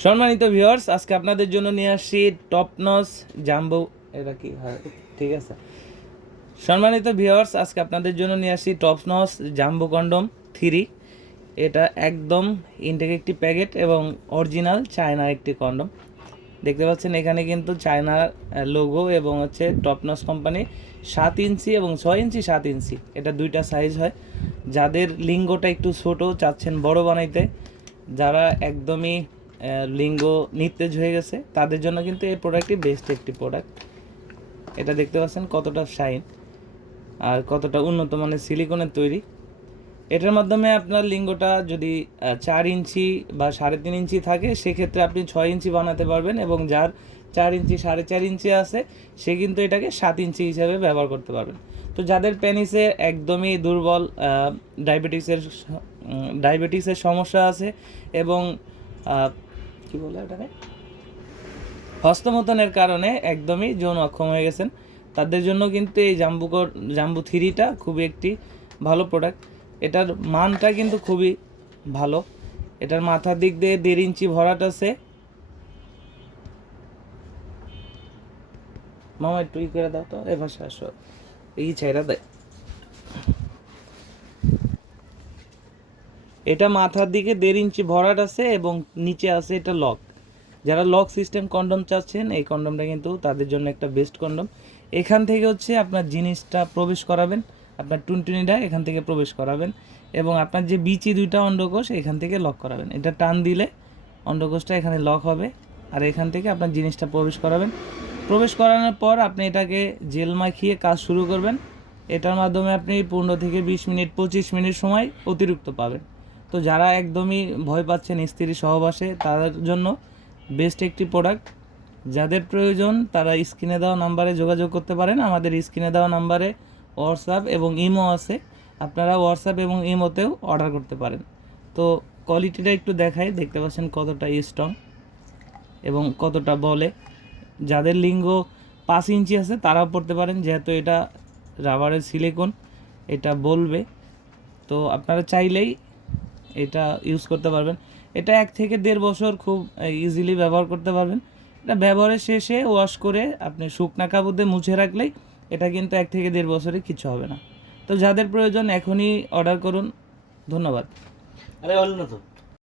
সম্মানিত ভিউয়ার্স, আজকে আপনাদের জন্য নিয়ে আসছি টপ নচ জাম্বো। এটা কি হয়? ঠিক আছে। সম্মানিত ভিউয়ার্স, আজকে আপনাদের জন্য নিয়ে আসছি টপ নচ জাম্বো কন্ডম 3। এটা একদম ইনটেক একটি প্যাকেট এবং অরিজিনাল চায়না একটি কন্ডম। দেখতে পাচ্ছেন এখানে কিন্তু চায়নার লোগো এবং হচ্ছে টপ নচ কোম্পানি 7 ইঞ্চি এবং 6 ইঞ্চি 7 ইঞ্চি এটা দুইটা সাইজ হয়। যাদের লিঙ্গটা একটু ছোট চাচ্ছেন বড় বানাইতে, যারা একদমই লিঙ্গ নিস্তেজ হয়ে গেছে, তাদের জন্য কিন্তু এই প্রোডাক্টটি বেস্ট একটি প্রোডাক্ট। এটা দেখতে পাচ্ছেন কতটা শাইন আর কতটা উন্নত মানের সিলিকনের তৈরি। এটার মাধ্যমে আপনার লিঙ্গটা যদি 4 ইঞ্চি বা 3.5 ইঞ্চি থাকে, সেক্ষেত্রে আপনি 6 ইঞ্চি বানাতে পারবেন, এবং যার 4 ইঞ্চি 4.5 ইঞ্চি আছে সে কিন্তু এটাকে 7 ইঞ্চি হিসাবে ব্যবহার করতে পারবেন। তো যাদের পেনিসে একদমই দুর্বল ডায়াবেটিসের সমস্যা আছে এবং কি বলে এটাকে হস্তমৈথুনের কারণে একদমই যৌন অক্ষম হয়ে গেছেন, তাদের জন্য কিন্তু এই জাম্বু 3টা খুবই একটি ভালো প্রোডাক্ট। এটার মানটা কিন্তু খুবই ভালো। এটার মাথার দিক দিয়ে 1.5 ইঞ্চি ভরাট আছে। মামা একটু ই করে দাও তো, এ ভাষা আসো, এই ছেড়া দেয়। এটা মাথার দিকে 1.5 ইঞ্চি ভরাট আছে এবং নিচে আছে এটা লক। যারা লক সিস্টেম কন্ডম চাচ্ছেন, এই কন্ডমটা কিন্তু তাদের জন্য একটা বেস্ট কন্ডম। এখান থেকে হচ্ছে আপনার জিনিসটা প্রবেশ করাবেন, আপনার টুনটুনিটা এখান থেকে প্রবেশ করাবেন, এবং আপনার যে বিচি 2টা অন্ডকোষ এখান থেকে লক করাবেন। এটা টান দিলে অন্ডকোষটা এখানে লক হবে, আর এখান থেকে আপনার জিনিসটা প্রবেশ করাবেন। প্রবেশ করানোর পর আপনি এটাকে জেল মাখিয়ে কাজ শুরু করবেন। এটার মাধ্যমে আপনি 15 থেকে 20 মিনিট 25 মিনিট সময় অতিরিক্ত পাবেন। তো যারা একদমই ভয় পাচ্ছেন স্ত্রী সহবাসে, তাদের জন্য বেস্ট একটি প্রোডাক্ট। যাদের প্রয়োজন তারা স্ক্রিনে দেওয়া নাম্বারে যোগাযোগ করতে পারেন। আমাদের স্ক্রিনে দেওয়া নাম্বারে হোয়াটসঅ্যাপ এবং ইমো আছে, আপনারা হোয়াটসঅ্যাপ এবং ইমোতেও অর্ডার করতে পারেন। তো কোয়ালিটিটা একটু দেখাই, দেখতে পাচ্ছেন কতটা স্ট্রং এবং কতটা বলে। যাদের লিঙ্গ 5 ইঞ্চি আছে তারাও পড়তে পারেন, যেহেতু এটা রাবারের সিলিকন, এটা বলবে। তো আপনারা চাইলেই এটা ইউজ করতে পারবেন। এটা 1 থেকে 1.5 বছর খুব ইজিলি ব্যবহার করতে পারবেন। এটা ব্যবহারের শেষে ওয়াশ করে আপনি শুকনা কাপড়ে মুছে রাখলেই এটা কিন্তু 1 থেকে 1.5 বছরে কিছু হবে না। তো যাদের প্রয়োজন এখনই অর্ডার করুন। ধন্যবাদ। আরে বল না তো।